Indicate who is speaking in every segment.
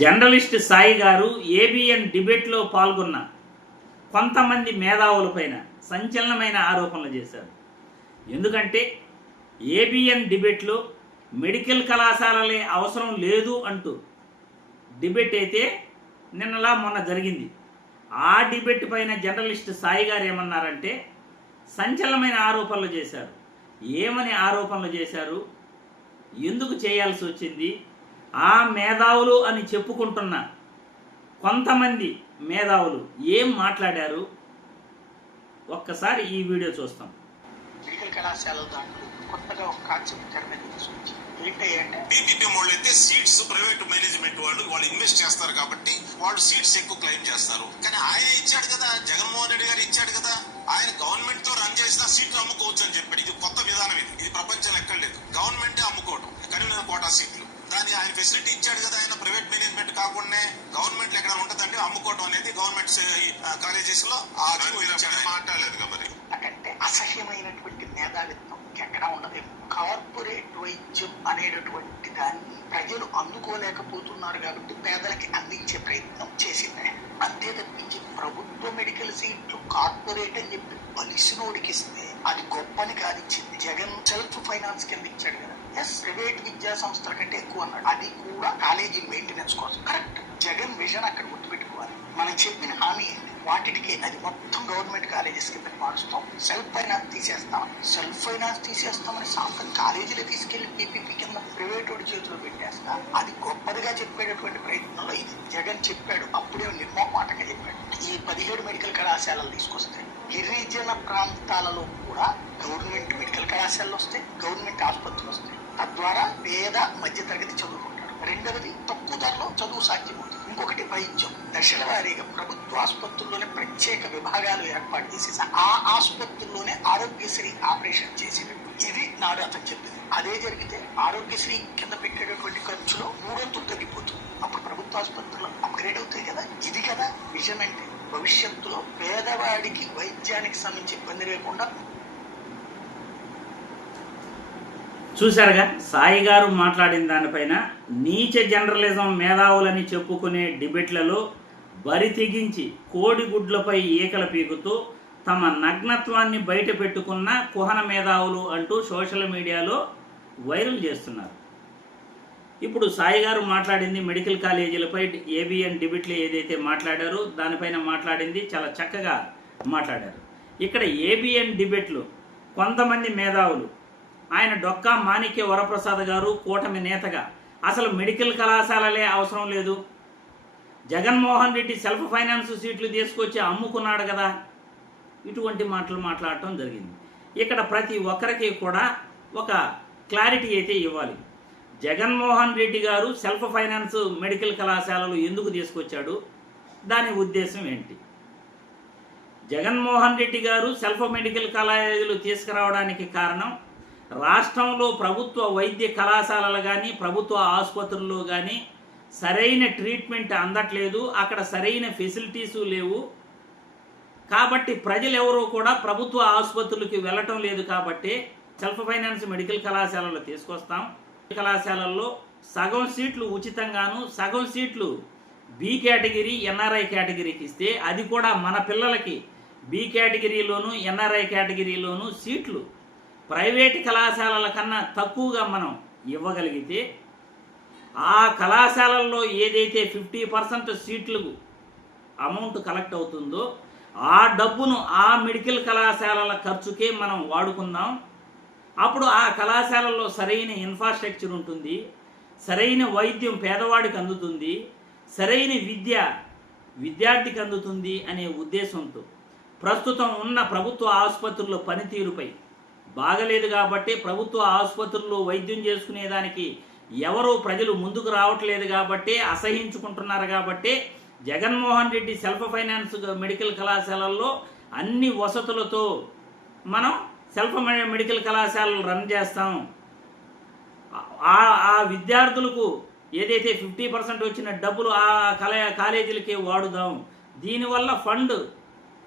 Speaker 1: Journalist Sai గారు ABN డిబేట్లో పాల్గొన్న కొంతమంది మేధావులపైన సంచలనమైన ఆరోపణలు చేశారు. ఎందుకంటే ఏబిఎన్ డిబేట్లో మెడికల్ కళాశాలలే అవసరం లేదు అంటూ డిబేట్ అయితే నిన్నలా మొన్న జరిగింది. ఆ డిబేట్ పైన జర్నలిస్ట్ సాయి గారు ఏమన్నారంటే సంచలనమైన ఆరోపణలు చేశారు. ఏమని ఆరోపణలు చేశారు? ఎందుకు చేయాల్సి వచ్చింది? ఆ మేధావులు అని చెప్పుకుంటున్న కొంతమంది మేధావులు ఏం మాట్లాడారు? ఒక్కసారి ఈ వీడియో చూస్తాం.
Speaker 2: మెడికల్ కళాశాల దాంట్లో కొత్తగా ఒక కాన్సెప్ట్
Speaker 3: పీపీపీ వాళ్ళు అయితే సీట్స్ ప్రైవేట్ మేనేజ్మెంట్ వాళ్ళు వాళ్ళు ఇన్వెస్ట్ చేస్తారు కాబట్టి వాళ్ళు సీట్స్ ఎక్కువ క్లెయిమ్ చేస్తారు. కానీ ఆయన ఇచ్చాడు కదా జగన్మోహన్ రెడ్డి గారు ఇచ్చాడు కదా ఆయన గవర్నమెంట్తో రన్ చేసిన సీట్లు అమ్ముకోవచ్చు అని చెప్పాడు. ఇది కొత్త విధానం ఇది. ఇది ప్రపంచంలో ఫెసిలిటీ ఇచ్చాడు కదా ఆయన ప్రైవేట్ మేనేజ్మెంట్ కాకుండా గవర్నమెంట్ ఎక్కడ ఉంటుందంటే అమ్ముకోవడం అనేది గవర్నమెంట్ కాలేజెస్లో ఆ మాట్లాడలేదు మరి.
Speaker 2: అంటే అసహ్యమైనటువంటి మేధావిత్వం ఎక్కడా ఉండదు. కార్పొరేట్ వైద్యం అనేటటువంటి దాన్ని ప్రజలు అందుకోలేకపోతున్నారు కాబట్టి పేదలకి అందించే ప్రయత్నం చేసింది. అంతే తప్పించి ప్రభుత్వ మెడికల్ సీట్లు కార్పొరేట్ అని చెప్పి బలిసినోడికి ఇస్తే అది గొప్పని కాదిచ్చింది జగన్ సెల్ఫ్ ఫైనాన్స్ కింద ఇచ్చాడు కదా. ఎస్ ప్రైవేట్ విద్యా సంస్థల కంటే ఎక్కువ అన్నాడు. అది కూడా కాలేజీ మెయింటెనెన్స్ కోసం. కరెక్ట్ జగన్ విజన్ అక్కడ గుర్తుపెట్టుకోవాలి. మనం చెప్పిన హామీ ఏంటి? వాటికి అది మొత్తం గవర్నమెంట్ కాలేజెస్ కింద మారుస్తాం సెల్ఫ్ ఫైనాన్స్ తీసేస్తాం సెల్ఫ్ ఫైనాన్స్ తీసేస్తామని సాంతం కాలేజీలో తీసుకెళ్ళి పీపీపీ కింద ప్రైవేట్ వాడి చేతిలో పెట్టేస్తా అది గొప్పదిగా చెప్పేటటువంటి ప్రయత్నంలో ఇది జగన్ చెప్పాడు అప్పుడే నిర్మోహమాటంగా చెప్పాడు ఈ పదిహేడు మెడికల్ కళాశాలలు తీసుకొస్తే గిరిజన ప్రాంతాలలో కూడా గవర్నమెంట్ మెడికల్ కళాశాలలు వస్తాయి గవర్నమెంట్ ఆసుపత్రులు వస్తాయి తద్వారా పేద మధ్యతరగతి చదువుకుంటారు రెండవది తక్కువ ధరలో చదువు సాధ్యమవుతుంది ఇంకొకటి వైద్యం. దశల వారీగా ప్రభుత్వ ఆసుపత్రుల్లోనే ప్రత్యేక విభాగాలు ఏర్పాటు చేసి ఆ ఆసుపత్రుల్లోనే ఆరోగ్యశ్రీ ఆపరేషన్ చేసేటట్టు ఇది నాడు అతను చెప్పింది. అదే జరిగితే ఆరోగ్యశ్రీ కింద పెట్టేటటువంటి ఖర్చులో మూడొంతులు తగ్గిపోతుంది. అప్పుడు ప్రభుత్వ ఆసుపత్రులు అప్గ్రేడ్ అవుతాయి కదా? ఇది కదా విజన్ అంటే భవిష్యత్తులో పేదవాడికి వైద్యానికి సంబంధించి ఇబ్బంది లేకుండా
Speaker 1: చూశారుగా? సాయి గారు మాట్లాడిన దానిపైన నీచ జర్నలిజం మేధావులని చెప్పుకునే డిబేట్లలో బరి తెగించి కోడిగుడ్లపై ఈకల పీకుతూ తమ నగ్నత్వాన్ని బయట పెట్టుకున్న కుహన మేధావులు అంటూ సోషల్ మీడియాలో వైరల్ చేస్తున్నారు. ఇప్పుడు సాయి గారు మాట్లాడింది మెడికల్ కాలేజీలపై ఏబిఎన్ డిబిట్లు ఏదైతే మాట్లాడారో దానిపైన మాట్లాడింది చాలా చక్కగా మాట్లాడారు. ఇక్కడ ఏబిఎన్ డిబేట్లు కొంతమంది మేధావులు ఆయన డొక్కా మాణిక్య వరప్రసాద్ గారు కూటమి నేతగా. అసలు మెడికల్ కళాశాలలే అవసరం లేదు. జగన్మోహన్ రెడ్డి సెల్ఫ్ ఫైనాన్స్ సీట్లు తీసుకొచ్చి అమ్ముకున్నాడు కదా. ఇటువంటి మాటలు మాట్లాడటం జరిగింది. ఇక్కడ ప్రతి ఒక్కరికి కూడా ఒక క్లారిటీ అయితే ఇవ్వాలి. జగన్మోహన్ రెడ్డి గారు సెల్ఫ్ ఫైనాన్స్ మెడికల్ కళాశాలలు ఎందుకు తీసుకొచ్చాడు? దాని ఉద్దేశం ఏంటి? జగన్మోహన్ రెడ్డి గారు సెల్ఫ్ మెడికల్ కాలేజీలు తీసుకురావడానికి కారణం రాష్ట్రంలో ప్రభుత్వ వైద్య కళాశాలలు కానీ ప్రభుత్వ ఆసుపత్రుల్లో కానీ సరైన ట్రీట్మెంట్ అందట్లేదు. అక్కడ సరైన ఫెసిలిటీసు లేవు. కాబట్టి ప్రజలు ఎవరూ కూడా ప్రభుత్వ ఆసుపత్రులకి వెళ్ళటం లేదు కాబట్టి సెల్ఫ్ ఫైనాన్స్ మెడికల్ కళాశాలలో తీసుకొస్తాం. కళాశాలల్లో సగం సీట్లు ఉచితంగాను సగం సీట్లు బి కేటగిరీ ఎన్ఆర్ఐ కేటగిరీకి ఇస్తే అది కూడా మన పిల్లలకి బి కేటగిరీలోను ఎన్ఆర్ఐ కేటగిరీలోను సీట్లు ప్రైవేట్ కళాశాలల కన్నా తక్కువగా మనం ఇవ్వగలిగితే ఆ కళాశాలల్లో ఏదైతే ఫిఫ్టీ పర్సెంట్ సీట్లకు అమౌంట్ కలెక్ట్ అవుతుందో ఆ డబ్బును ఆ మెడికల్ కళాశాలల ఖర్చుకే మనం వాడుకుందాం. అప్పుడు ఆ కళాశాలల్లో సరైన ఇన్ఫ్రాస్ట్రక్చర్ ఉంటుంది సరైన వైద్యం పేదవాడికి అందుతుంది సరైన విద్య విద్యార్థికి అందుతుంది అనే ఉద్దేశంతో ప్రస్తుతం ఉన్న ప్రభుత్వ ఆసుపత్రుల పనితీరుపై బాగలేదు కాబట్టి ప్రభుత్వ ఆసుపత్రుల్లో వైద్యం చేసుకునేదానికి ఎవరు ప్రజలు ముందుకు రావట్లేదు కాబట్టి అసహించుకుంటున్నారు కాబట్టి Jaganmohan Reddy self finance medical కళాశాలల్లో అన్ని వసతులతో మనం సెల్ఫ్ మెడికల్ కళాశాలలు రన్ చేస్తాం. ఆ ఆ విద్యార్థులకు ఏదైతే ఫిఫ్టీ పర్సెంట్ వచ్చిన డబ్బులు ఆ కళ కాలేజీలకే వాడుదాం. దీనివల్ల ఫండ్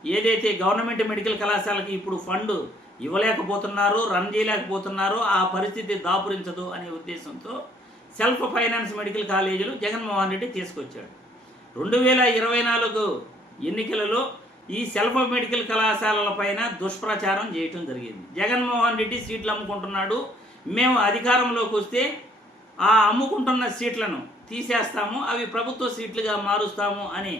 Speaker 1: ఏదైతే గవర్నమెంట్ మెడికల్ కళాశాలకి ఇప్పుడు ఫండ్ ఇవ్వలేకపోతున్నారు రన్ చేయలేకపోతున్నారు ఆ పరిస్థితి దాపురించదు అనే ఉద్దేశంతో సెల్ఫ్ ఫైనాన్స్ మెడికల్ కాలేజీలు జగన్మోహన్ రెడ్డి తీసుకొచ్చాడు. రెండు వేల ఇరవై నాలుగు ఎన్నికలలో ఈ సెల్ఫ్ మెడికల్ కళాశాలల పైన దుష్ప్రచారం చేయటం జరిగింది. జగన్మోహన్ రెడ్డి సీట్లు అమ్ముకుంటున్నాడు. మేము అధికారంలోకి వస్తే ఆ అమ్ముకుంటున్న సీట్లను తీసేస్తాము అవి ప్రభుత్వ సీట్లుగా మారుస్తాము అని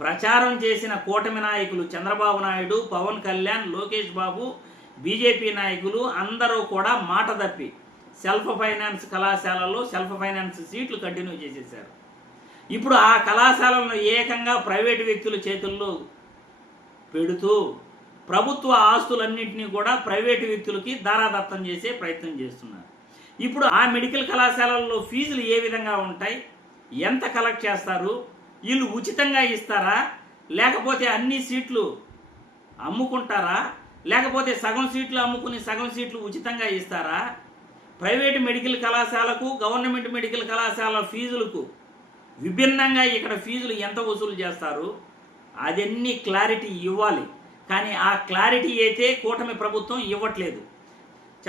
Speaker 1: ప్రచారం చేసిన కూటమి నాయకులు చంద్రబాబు నాయుడు పవన్ కళ్యాణ్ లోకేష్ బాబు బీజేపీ నాయకులు అందరూ కూడా మాట తప్పి సెల్ఫ్ ఫైనాన్స్ కళాశాలలో సెల్ఫ్ ఫైనాన్స్ సీట్లు కంటిన్యూ చేసేసారు ఇప్పుడు ఆ కళాశాలను ఏకంగా ప్రైవేటు వ్యక్తుల చేతుల్లో పెడుతూ ప్రభుత్వ ఆస్తులన్నింటినీ కూడా ప్రైవేటు వ్యక్తులకి దారాదత్తం చేసే ప్రయత్నం చేస్తున్నారు. ఇప్పుడు ఆ మెడికల్ కళాశాలల్లో ఫీజులు ఏ విధంగా ఉంటాయి? ఎంత కలెక్ట్ చేస్తారు? వీళ్ళు ఉచితంగా ఇస్తారా? లేకపోతే అన్ని సీట్లు అమ్ముకుంటారా? లేకపోతే సగం సీట్లు అమ్ముకుని సగం సీట్లు ఉచితంగా ఇస్తారా? ప్రైవేటు మెడికల్ కళాశాలకు గవర్నమెంట్ మెడికల్ కళాశాల ఫీజులకు విభిన్నంగా ఇక్కడ ఫీజులు ఎంత వసూలు చేస్తారు? అదన్నీ క్లారిటీ ఇవ్వాలి. కానీ ఆ క్లారిటీ అయితే కూటమి ప్రభుత్వం ఇవ్వట్లేదు.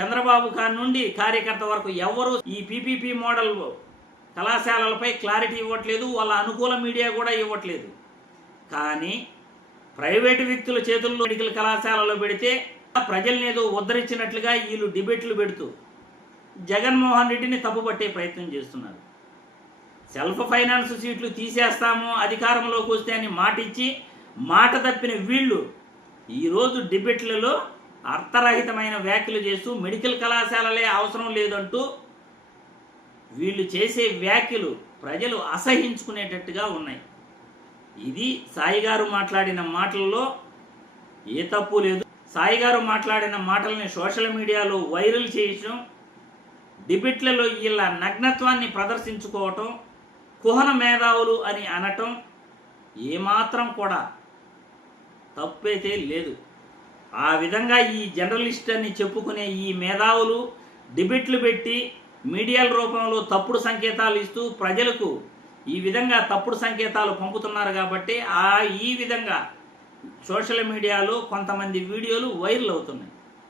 Speaker 1: చంద్రబాబు గారి నుండి కార్యకర్త వరకు ఎవరు ఈ పీపీపీ మోడల్ కళాశాలలపై క్లారిటీ ఇవ్వట్లేదు వాళ్ళ అనుకూల మీడియా కూడా ఇవ్వట్లేదు. కానీ ప్రైవేటు వ్యక్తుల చేతుల్లో మెడికల్ కళాశాలలో పెడితే ప్రజల్ని ఏదో ఉద్ధరించినట్లుగా వీళ్ళు డిబేట్లు పెడుతూ జగన్మోహన్ రెడ్డిని తప్పుపట్టే ప్రయత్నం చేస్తున్నారు. సెల్ఫ్ ఫైనాన్స్ సీట్లు తీసేస్తాము అధికారంలోకి వస్తే అని మాట ఇచ్చి మాట తప్పిన వీళ్ళు ఈరోజు డిబేట్లలో అర్థరహితమైన వ్యాఖ్యలు చేస్తూ మెడికల్ కళాశాలలే అవసరం లేదంటూ వీళ్ళు చేసే వ్యాఖ్యలు ప్రజలు అసహించుకునేటట్టుగా ఉన్నాయి. ఇది సాయిగారు మాట్లాడిన మాటల్లో ఏ తప్పు లేదు. సాయిగారు మాట్లాడిన మాటల్ని సోషల్ మీడియాలో వైరల్ చేయటం డిబిట్లలో వీళ్ళ నగ్నత్వాన్ని ప్రదర్శించుకోవటం కుహన మేధావులు అని అనటం ఏమాత్రం కూడా తప్పైతే లేదు. ఆ విధంగా ఈ జర్నలిస్ట్ అని చెప్పుకునే ఈ మేధావులు డిబిట్లు పెట్టి మీడియాల రూపంలో తప్పుడు సంకేతాలు ఇస్తూ ప్రజలకు ఈ విధంగా తప్పుడు సంకేతాలు పంపుతున్నారు కాబట్టి ఆ ఈ విధంగా సోషల్ మీడియాలో కొంతమంది వీడియోలు వైరల్ అవుతున్నాయి.